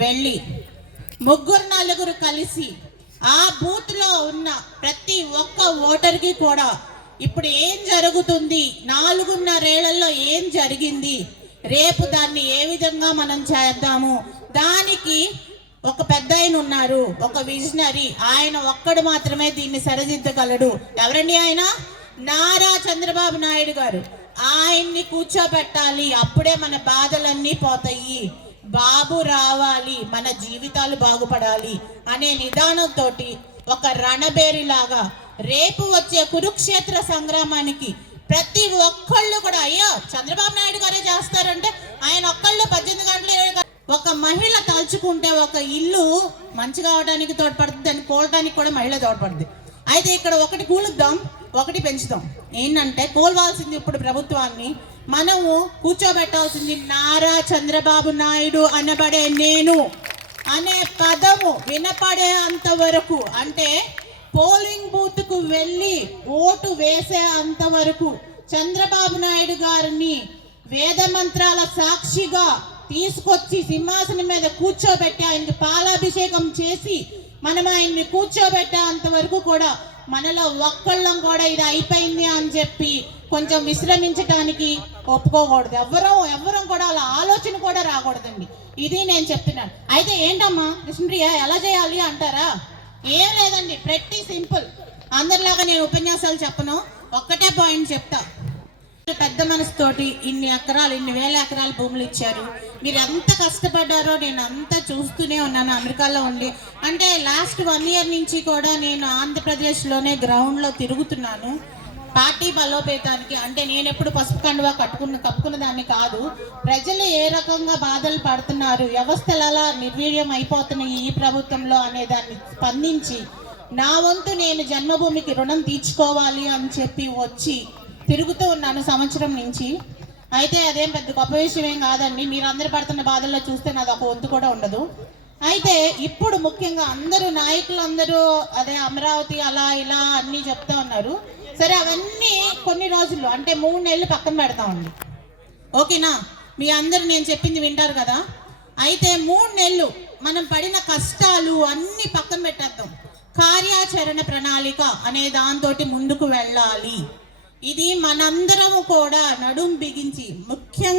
వెళ్ళి ముగ్గురు నలుగురు కలిసి ఆ బూత్లో ఉన్న ప్రతి ఒక్క ఓటర్కి కూడా ఇప్పుడు ఏం జరుగుతుంది? నాలుగున్నరేళ్ళలో ఏం జరిగింది? రేపు దాన్ని ఏ విధంగా మనం చేద్దాము? దానికి ఒక పెద్ద ఆయన ఉన్నారు ఒక విజనరీ ఆయన ఒక్కడు మాత్రమే దీన్ని సరిదిద్దగలడు. ఎవరండి ఆయన? నారా చంద్రబాబు నాయుడు గారు. ఆయన్ని కూర్చోబెట్టాలి అప్పుడే మన బాధలన్నీ పోతాయి. బాబు రావాలి మన జీవితాలు బాగుపడాలి అనే నిదానంతో ఒక రణబేరిలాగా రేపు వచ్చే కురుక్షేత్ర సంగ్రామానికి ప్రతి ఒక్కళ్ళు కూడా అయ్యో చంద్రబాబు నాయుడు గారే చేస్తారంటే ఆయన ఒక్కళ్ళు పద్దెనిమిది గంటలు ఒక మహిళ తలుచుకుంటే ఒక ఇల్లు మంచిగా అవడానికి తోడ్పడుతుంది దాన్ని కోలడానికి కూడా మహిళ తోడ్పడుతుంది. అయితే ఇక్కడ ఒకటి కూలుద్దాం. ఒకటి పెంచుదాం. ఏంటంటే కోల్వాల్సింది ఇప్పుడు ప్రభుత్వాన్ని. మనము కూర్చోబెట్టాల్సింది నారా చంద్రబాబు నాయుడు అనబడే నేను అనే పదము వినపడే అంతవరకు అంటే పోలింగ్ బూత్కు వెళ్ళి ఓటు వేసే అంతవరకు చంద్రబాబు నాయుడు గారిని వేద మంత్రాల సాక్షిగా తీసుకొచ్చి సింహాసనం మీద కూర్చోబెట్టి ఆయనకి పాలాభిషేకం చేసి మనం ఆయన్ని కూర్చోబెట్టేంత వరకు కూడా మనలో ఒక్కళ్ళం కూడా ఇది అయిపోయింది అని చెప్పి కొంచెం విశ్రమించటానికి ఒప్పుకోకూడదు. ఎవ్వరం ఎవ్వరం కూడా అలా ఆలోచన కూడా రాకూడదండి. ఇది నేను చెప్తున్నాను. అయితే ఏంటమ్మా కృష్ణప్రియ ఎలా చేయాలి అంటారా? ఏం లేదండి ప్రతి సింపుల్ అందరిలాగా నేను ఉపన్యాసాలు చెప్పను. ఒక్కటే పాయింట్ చెప్తా. పెద్ద మనసుతోటి ఇన్ని ఎకరాలు ఇన్ని వేల ఎకరాల భూములు ఇచ్చారు. మీరు ఎంత కష్టపడ్డారో నేను అంతా చూస్తూనే ఉన్నాను అమెరికాలో ఉండి. అంటే లాస్ట్ వన్ ఇయర్ నుంచి కూడా నేను ఆంధ్రప్రదేశ్లోనే గ్రౌండ్లో తిరుగుతున్నాను. పార్టీ బలోపేతానికి అంటే నేను ఎప్పుడు పసుపు కండువా కట్టుకున్న కప్పుకున్న దాన్ని కాదు. ప్రజలు ఏ రకంగా బాధలు పడుతున్నారు వ్యవస్థలు నిర్వీర్యం అయిపోతున్నాయి ఈ ప్రభుత్వంలో అనే దాన్ని స్పందించి నా వంతు నేను జన్మభూమికి రుణం తీర్చుకోవాలి అని చెప్పి వచ్చి తిరుగుతూ ఉన్నాను సంవత్సరం నుంచి. అయితే అదేం పెద్ద గొప్ప విషయం ఏం కాదండి. మీరు అందరు పడుతున్న బాధల్లో చూస్తే నాది ఒక వంతు కూడా ఉండదు. అయితే ఇప్పుడు ముఖ్యంగా అందరూ నాయకులు అందరూ అదే అమరావతి అలా ఇలా అన్నీ చెప్తా ఉన్నారు. సరే అవన్నీ కొన్ని రోజులు అంటే మూడు నెలలు పక్కన పెడతామండి ఓకేనా? మీ అందరు నేను చెప్పింది వింటారు కదా? అయితే మూడు నెలలు మనం పడిన కష్టాలు అన్ని పక్కన పెట్టేద్దాం. కార్యాచరణ ప్రణాళిక అనే దాంతో ముందుకు వెళ్ళాలి. ఇది మనందరము కూడా నడుం బిగించి ముఖ్యంగా